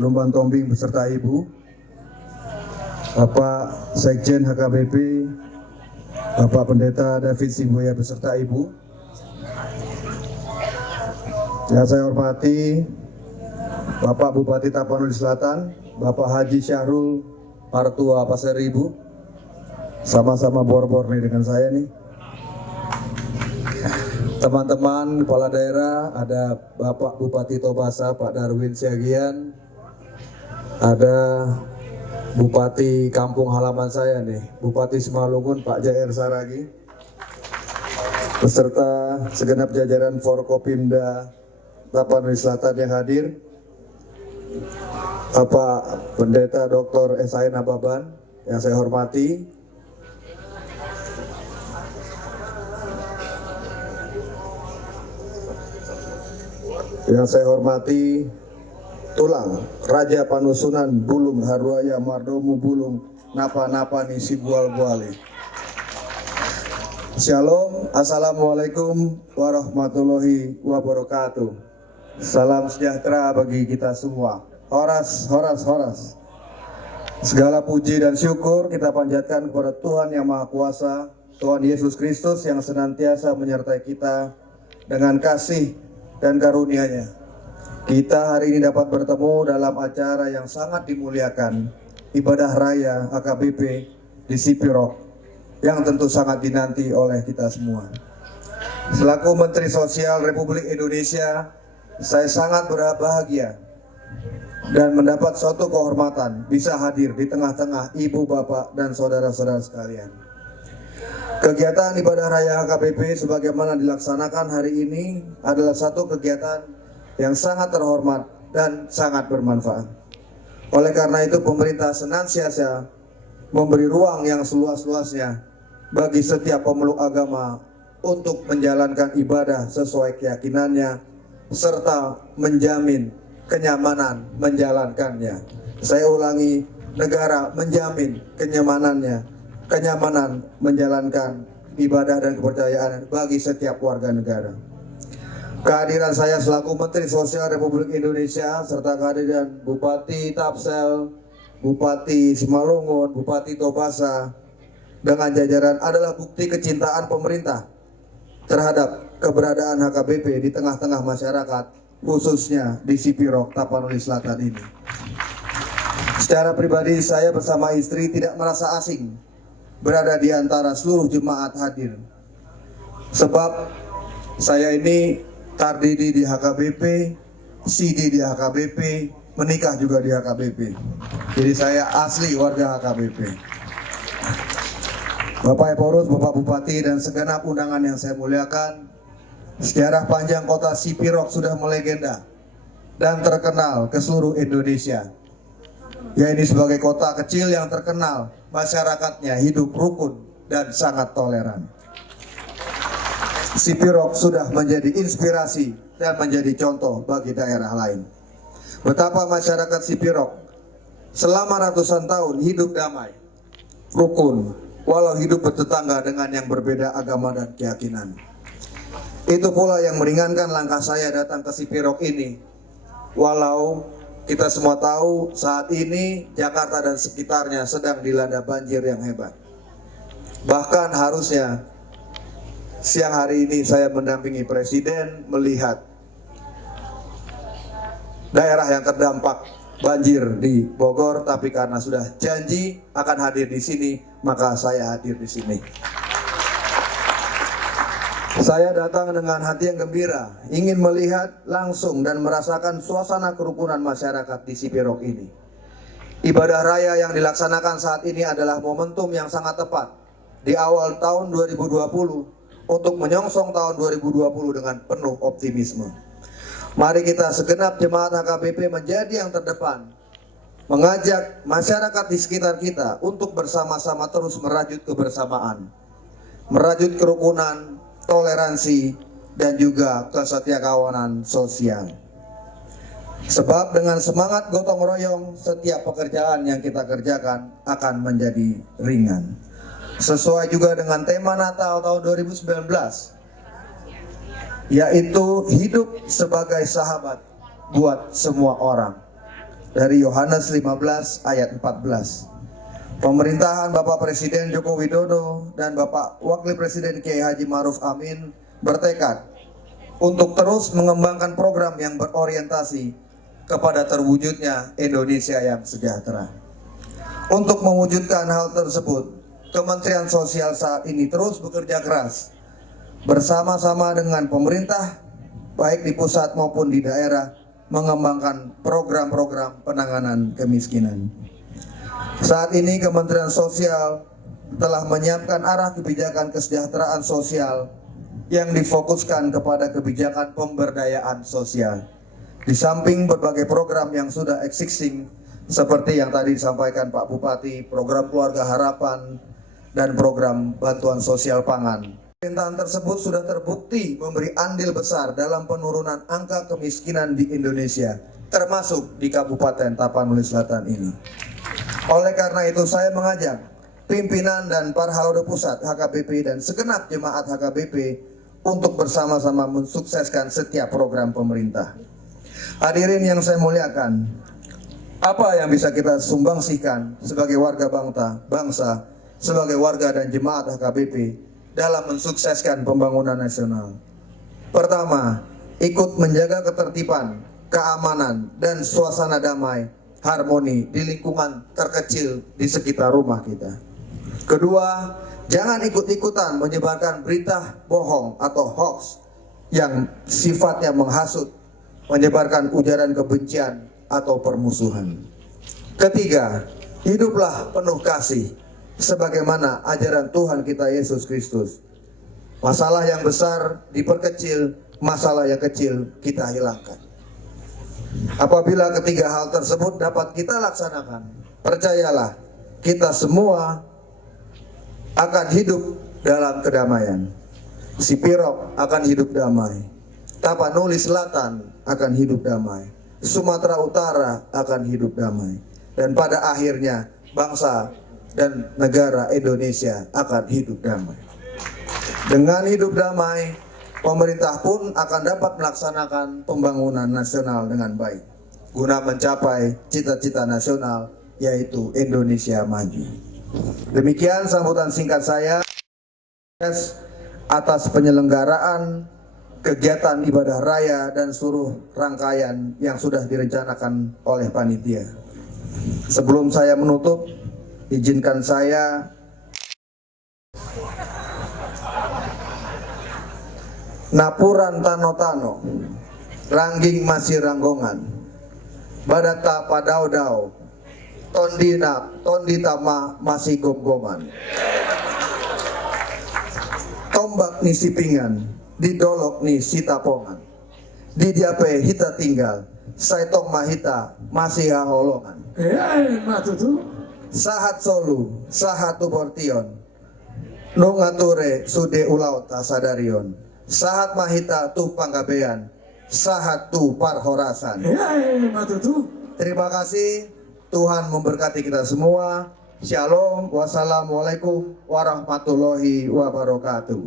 Lumban Tombing beserta Ibu, Bapak Sekjen HKBP, Bapak Pendeta David Simboya beserta Ibu. Yang saya hormati Bapak Bupati Tapanuli Selatan, Bapak Haji Syahrul Partua Pasir Ibu, sama-sama bor-bor nih dengan saya nih. Teman-teman kepala daerah, ada Bapak Bupati Tobasa Pak Darwin Siagian, ada Bupati kampung halaman saya nih, Bupati Simalungun Pak Jair Saragi, beserta segenap jajaran Forkopimda Tapanuli Selatan yang hadir, Bapak Pendeta Dr. S.A.N. Ababan yang saya hormati, Tulang Raja Panusunan Bulung Haruaya Mardomu Bulung Napa-napa Nisi Bual-buali. Shalom, Assalamualaikum warahmatullahi wabarakatuh. Salam sejahtera bagi kita semua. Horas, horas, horas. Segala puji dan syukur kita panjatkan kepada Tuhan Yang Maha Kuasa, Tuhan Yesus Kristus yang senantiasa menyertai kita dengan kasih dan karunia-Nya. Kita hari ini dapat bertemu dalam acara yang sangat dimuliakan, ibadah raya HKBP di Sipirok, yang tentu sangat dinanti oleh kita semua. Selaku Menteri Sosial Republik Indonesia, saya sangat berbahagia dan mendapat suatu kehormatan bisa hadir di tengah-tengah ibu, bapak, dan saudara-saudara sekalian. Kegiatan ibadah raya HKBP sebagaimana dilaksanakan hari ini adalah satu kegiatan yang sangat terhormat dan sangat bermanfaat. Oleh karena itu pemerintah senantiasa memberi ruang yang seluas-luasnya bagi setiap pemeluk agama untuk menjalankan ibadah sesuai keyakinannya serta menjamin kenyamanan menjalankannya. Saya ulangi, negara menjamin kenyamanan menjalankan ibadah dan kepercayaan bagi setiap warga negara. Kehadiran saya selaku Menteri Sosial Republik Indonesia serta kehadiran Bupati Tapsel, Bupati Simalungun, Bupati Tobasa dengan jajaran adalah bukti kecintaan pemerintah terhadap keberadaan HKBP di tengah-tengah masyarakat, khususnya di Sipirok, Tapanuli Selatan ini. Secara pribadi saya bersama istri tidak merasa asing berada di antara seluruh jemaat hadir. Sebab saya ini tardidi di HKBP, sidi di HKBP, menikah juga di HKBP. Jadi saya asli warga HKBP. Bapak Eporus, Bapak Bupati, dan segenap undangan yang saya muliakan, sejarah panjang kota Sipirok sudah melegenda dan terkenal ke seluruh Indonesia. Ya, ini sebagai kota kecil yang terkenal, masyarakatnya hidup rukun dan sangat toleran. Sipirok sudah menjadi inspirasi dan menjadi contoh bagi daerah lain. Betapa masyarakat Sipirok selama ratusan tahun hidup damai, rukun, walau hidup bertetangga dengan yang berbeda agama dan keyakinan. Itu pula yang meringankan langkah saya datang ke Sipirok ini. Walau kita semua tahu saat ini Jakarta dan sekitarnya sedang dilanda banjir yang hebat. Bahkan harusnya siang hari ini saya mendampingi Presiden melihat daerah yang terdampak banjir di Bogor, tapi karena sudah janji akan hadir di sini, maka saya hadir di sini. Saya datang dengan hati yang gembira, ingin melihat langsung dan merasakan suasana kerukunan masyarakat di Sipirok ini. Ibadah raya yang dilaksanakan saat ini adalah momentum yang sangat tepat di awal tahun 2020 untuk menyongsong tahun 2020 dengan penuh optimisme. Mari kita segenap jemaat HKBP menjadi yang terdepan, mengajak masyarakat di sekitar kita untuk bersama-sama terus merajut kebersamaan, merajut kerukunan, toleransi, dan juga kesetiakawanan sosial. Sebab dengan semangat gotong royong, setiap pekerjaan yang kita kerjakan akan menjadi ringan. Sesuai juga dengan tema Natal tahun 2019, yaitu hidup sebagai sahabat buat semua orang. dari Yohanes 15 ayat 14. Pemerintahan Bapak Presiden Joko Widodo dan Bapak Wakil Presiden Kiai Haji Ma'ruf Amin bertekad untuk terus mengembangkan program yang berorientasi kepada terwujudnya Indonesia yang sejahtera. Untuk mewujudkan hal tersebut, Kementerian Sosial saat ini terus bekerja keras bersama-sama dengan pemerintah, baik di pusat maupun di daerah, mengembangkan program-program penanganan kemiskinan. Saat ini Kementerian Sosial telah menyiapkan arah kebijakan kesejahteraan sosial yang difokuskan kepada kebijakan pemberdayaan sosial. Di samping berbagai program yang sudah existing, seperti yang tadi disampaikan Pak Bupati, program Keluarga Harapan, dan program bantuan sosial pangan. Pemerintahan tersebut sudah terbukti memberi andil besar dalam penurunan angka kemiskinan di Indonesia, termasuk di Kabupaten Tapanuli Selatan ini. Oleh karena itu saya mengajak pimpinan dan para Halodo Pusat HKBP dan segenap jemaat HKBP untuk bersama-sama mensukseskan setiap program pemerintah. Hadirin yang saya muliakan, apa yang bisa kita sumbangsihkan sebagai warga bangsa, sebagai warga dan jemaat HKBP dalam mensukseskan pembangunan nasional? Pertama, ikut menjaga ketertiban, keamanan, dan suasana damai, harmoni di lingkungan terkecil di sekitar rumah kita. Kedua, jangan ikut-ikutan menyebarkan berita bohong atau hoax yang sifatnya menghasut, menyebarkan ujaran kebencian atau permusuhan. Ketiga, hiduplah penuh kasih sebagaimana ajaran Tuhan kita Yesus Kristus. Masalah yang besar diperkecil, masalah yang kecil kita hilangkan. Apabila ketiga hal tersebut dapat kita laksanakan, percayalah, kita semua akan hidup dalam kedamaian. Sipirok akan hidup damai, Tapanuli Selatan akan hidup damai, Sumatera Utara akan hidup damai, dan pada akhirnya bangsa dan negara Indonesia akan hidup damai. Dengan hidup damai, pemerintah pun akan dapat melaksanakan pembangunan nasional dengan baik, guna mencapai cita-cita nasional, yaitu Indonesia maju. Demikian sambutan singkat saya atas penyelenggaraan kegiatan ibadah raya dan seluruh rangkaian yang sudah direncanakan oleh panitia. Sebelum saya menutup, izinkan saya Napuran Tano-Tano, Rangging Masih Ranggongan, Badata Padao-Dao, Tonditama Masih Gom-Goman, Tombak ni Sipingan, Didolok ni Sitapongan, Didiape Hita Tinggal, Saitong Mahita Masih Haholongan. Sahat Solu, Sahat Tubortion, Nungature Sude Ulau Tasadarion, Sahat Mahita Tu Panggabean, Sahat Tu Parhorasan. Terima kasih, Tuhan memberkati kita semua. Shalom, wassalamualaikum warahmatullahi wabarakatuh.